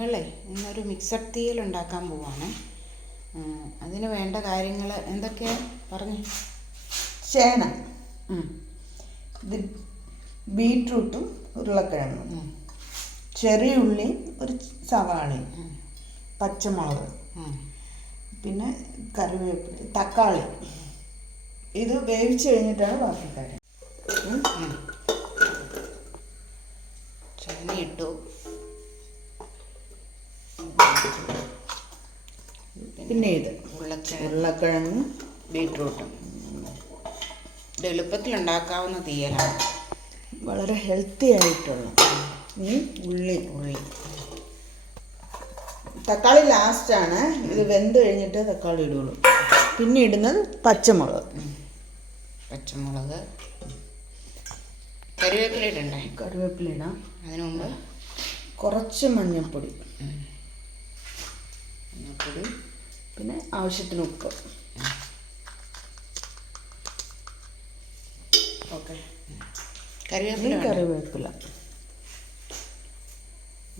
ഞങ്ങളെ ഇന്നൊരു മിക്സഡ് തീയൽ ഉണ്ടാക്കാൻ പോവാണ്. അതിന് വേണ്ട കാര്യങ്ങൾ എന്തൊക്കെയാണ് പറഞ്ഞു. ചേന. ഇത് ബീട്രൂട്ടും ഉരുളക്കിഴങ്ങും. ചെറിയ ഉള്ളിയും ഒരു സവാളയും പച്ചമുളക്. പിന്നെ കറിവേപ്പില തക്കാളി. ഇത് വേവിച്ച് കഴിഞ്ഞിട്ടാണ് ബാക്കി കാര്യം. ചെന്നിട്ടു ഇട്ടു പിന്നെ ഇത് ഉരുളക്കിഴങ്ങ് ബീട്രൂട്ടും. ഇത് എളുപ്പത്തിൽ ഉണ്ടാക്കാവുന്ന തീയലാണ്. വളരെ ഹെൽത്തി ആയിട്ടുള്ള ഈ ഉള്ളി. ഉള്ളി. തക്കാളി ലാസ്റ്റാണ് ഇത് വെന്ത് കഴിഞ്ഞിട്ട് തക്കാളി ഇടുള്ളൂ. പിന്നെ ഇടുന്നത് പച്ചമുളക്. പച്ചമുളക്. കറിവേപ്പില ഇടണ്ടേ? കറിവേപ്പില ഇടാം. അതിനു മുമ്പ്? കുറച്ച് മഞ്ഞൾപ്പൊടി. മഞ്ഞൾപ്പൊടി. പിന്നെ ആവശ്യത്തിന് ഉപ്പ്. ഓക്കെ. കറിവേപ്പില? കറിവേപ്പില.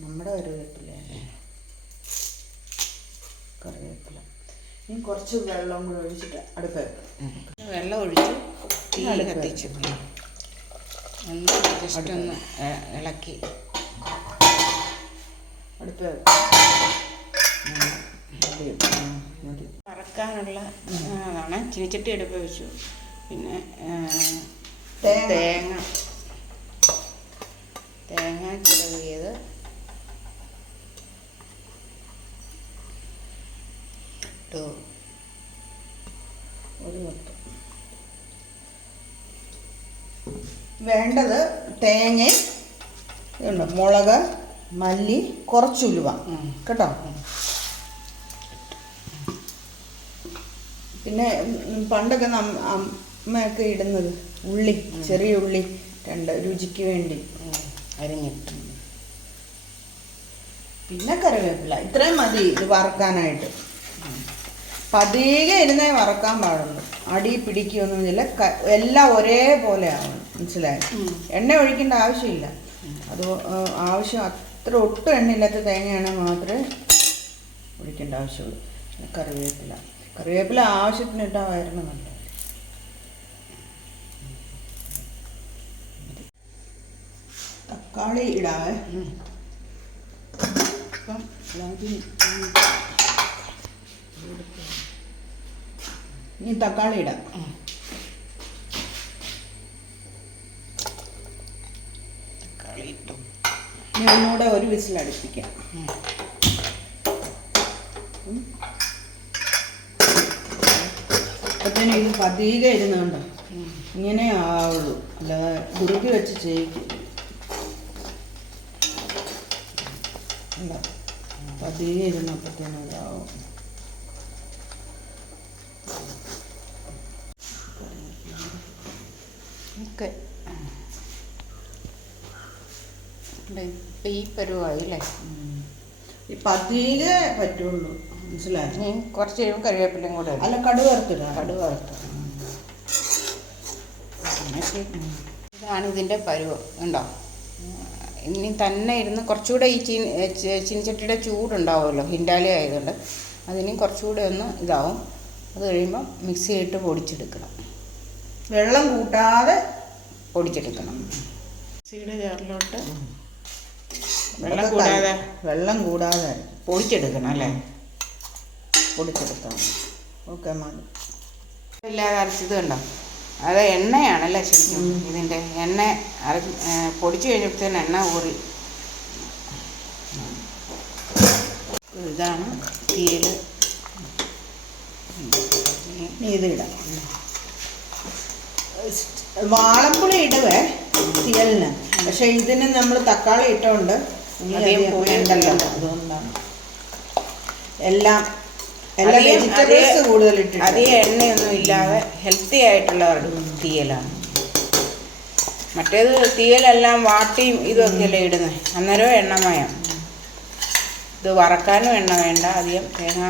നമ്മുടെ കറിവേപ്പില കറിവേപ്പില. ഇനി കുറച്ച് വെള്ളം കൂടെ ഒഴിച്ചിട്ട് അടുപ്പ് വെക്കാം. വെള്ളം ഒഴിച്ച് തീ കത്തിച്ചു ഒന്ന് ജസ്റ്റ് ഒന്ന് ഇളക്കി. അടുപ്പ് വെക്കാം മതി. ആ, മതി. വറക്കാനുള്ള അതാണ്. ചീനിച്ചട്ടി എടുപ്പ് വെച്ചു. പിന്നെ തേങ്ങ. തേങ്ങ. ചിലവിയത് ഇട്ടു. ഒരു വേണ്ടത് തേങ്ങ ഇതുണ്ട് മുളക് മല്ലി കുറച്ചുലുവ കേട്ടോ? പിന്നെ പണ്ടൊക്കെ അമ്മയൊക്കെ ഇടുന്നത് ഉള്ളി ചെറിയ ഉള്ളി രണ്ട് രുചിക്ക് വേണ്ടി. അരിഞ്ഞിട്ട്. പിന്നെ കറിവേപ്പില ഇത്രയും മതി ഇത് വറക്കാനായിട്ട്. പതിയെ ഇരുന്നേ വറക്കാൻ പാടുള്ളൂ. അടി പിടിക്കുകയൊന്നുമില്ല ഇല്ല. എല്ലാം ഒരേപോലെ ആവണം മനസ്സിലായി എണ്ണ ഒഴിക്കേണ്ട ആവശ്യമില്ല. അത് ആവശ്യം അത്ര ഒട്ടും എണ്ണയില്ലാത്ത തേങ്ങയാണെങ്കിൽ മാത്രമേ ഒഴിക്കേണ്ട ആവശ്യമുള്ളൂ. കറിവേപ്പില. കറിവേപ്പില ആവശ്യത്തിന് ഇട്ടാൽ വയറിന് നല്ല. തക്കാളി ഇടാവേ. അപ്പം ഇനി തക്കാളി ഇടാം. തക്കാളി ഇട്ടു. ഞാനൂടെ ഒരു വിസിൽ അടുപ്പിക്കാം അപ്പത്തേനും ഇത് പതിയെ ഇരുന്നുണ്ട്? ഇങ്ങനെ ആവുള്ളൂ. അല്ലാതെ കുറുക്കി വെച്ച് ചെയ്യിക്കും. അല്ല പതിയെ ഇരുന്നപ്പോഴത്തേനും ഇതാവും. ഓക്കെ. ഇപ്പം ഈ പരുവായി അല്ലേ ഉം. ഈ പതിയെ പറ്റുള്ളൂ. മനസ്സിലായോ? ഇനി കുറച്ച് കഴിയുമ്പോൾ കറിവേപ്പിലയും കൂടെ ഇടും. അല്ല കടുക് വറുത്തിടാം. കടുക് വറുത്ത്. എന്നിട്ട് ഇതാണ് ഇതിന്റെ പരുവ്. ഉണ്ടോ ഇനി തന്നെ ഇരുന്ന് കുറച്ചുകൂടെ ഈ ചീ ചി- ചീനിച്ചട്ടിയുടെ ചൂടുണ്ടാവുമല്ലോ. ഹിൻഡാലി ആയതുകൊണ്ട് അതിനും കുറച്ചുകൂടെ ഒന്ന് ഇതാവും. അത് കഴിയുമ്പോൾ മിക്സിയിട്ട് പൊടിച്ചെടുക്കണം. വെള്ളം കൂട്ടാതെ പൊടിച്ചെടുക്കണം. മിക്സിയുടെ ജാറിലോട്ട് വെള്ളം കൂടാതെ വെള്ളം കൂടാതെ. പൊടിച്ചെടുക്കണം അല്ലേ? പൊടിച്ചെടുത്താൽ മതി ഓക്കെ മതി ഇല്ലാതെ അരച്ചത് കണ്ടോ? അത് എണ്ണയാണല്ലേ ശരിക്കും ഇതിന്റെ എണ്ണ അര പൊടിച്ചു കഴിഞ്ഞപ്പോഴത്തേന് എണ്ണ ഊറി. ഇതാണ് തീയൽ ഇത് ഇടാം. വാളപ്പുളി ഇടുവേ തീയലിന്. പക്ഷെ ഇതിന് നമ്മൾ തക്കാളി ഇട്ടുകൊണ്ട് ഇനി അധികം. അതുകൊണ്ടാണ്. എല്ലാം എല്ലാ വെജിറ്റബിൾസ് കൂടുതൽ ഇട്ടിട്ട് അധികം എണ്ണയൊന്നും ഇല്ലാതെ ഹെൽത്തി ആയിട്ടുള്ള ഒരു തീയലാണ്. മറ്റേത് തീയലെല്ലാം വാട്ടിയും ഇതൊക്കെയല്ലേ ഇടുന്നത് അന്നേരം എണ്ണമയം. ഇത് വറക്കാനും എണ്ണ വേണ്ട. അധികം തേങ്ങ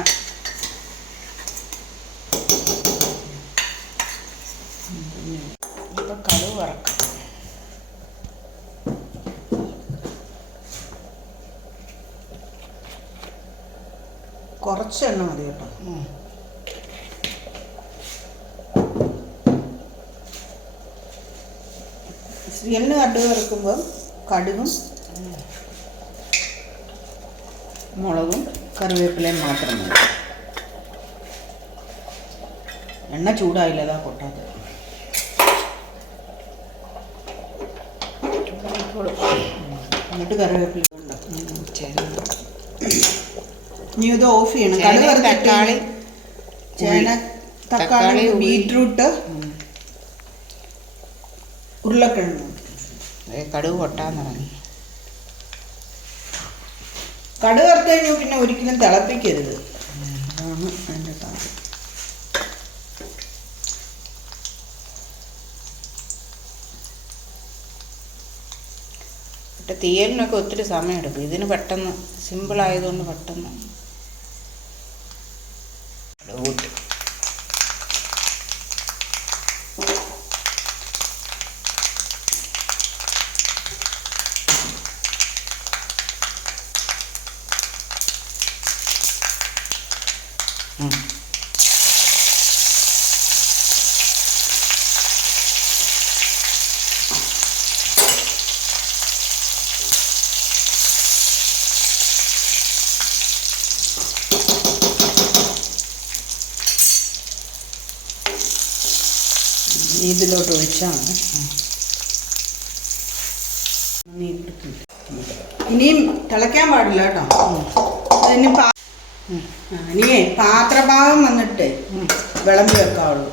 കുറച്ച് എണ്ണ മതി കേട്ടോ. എണ്ണ കടുക് വറുക്കുമ്പോൾ കടുകും മുളകും കറിവേപ്പിലയും മാത്രം മതി. എണ്ണ ചൂടായില്ല അതാ പൊട്ടാത്തത്. എന്നിട്ട് കറിവേപ്പില ഉണ്ടോ ഉം, ശരി. ഇനി ഇത് ഓഫ് ചെയ്യണം. കടുക് തക്കാളി, ചേന തക്കാളി, ബീറ്റ്റൂട്ട് ഉരുളക്കിഴങ്ങ്. കടുക് പൊട്ടാൻ തുടങ്ങി. കടുക് വറുത്ത് കഴിഞ്ഞാൽ പിന്നെ ഒരിക്കലും തിളപ്പിക്കരുത്. അതാണ് അതിന്റെ കാര്യം. തീയലിനൊക്കെ ഒത്തിരി സമയം എടുക്കും ഇതിന് പെട്ടെന്ന് സിമ്പിൾ ആയതുകൊണ്ട് പെട്ടെന്ന് കടുക് പൊട്ടി. ഉം. ഇനി ഇതിലോട്ട് ഒഴിച്ചാണ് ഇനി. ഇനിയും തിളയ്ക്കാൻ പാടില്ല കേട്ടോ. ആ, ഇനിയേ പാത്രഭാഗം വന്നിട്ട്. വിളമ്പി വെക്കാവുള്ളൂ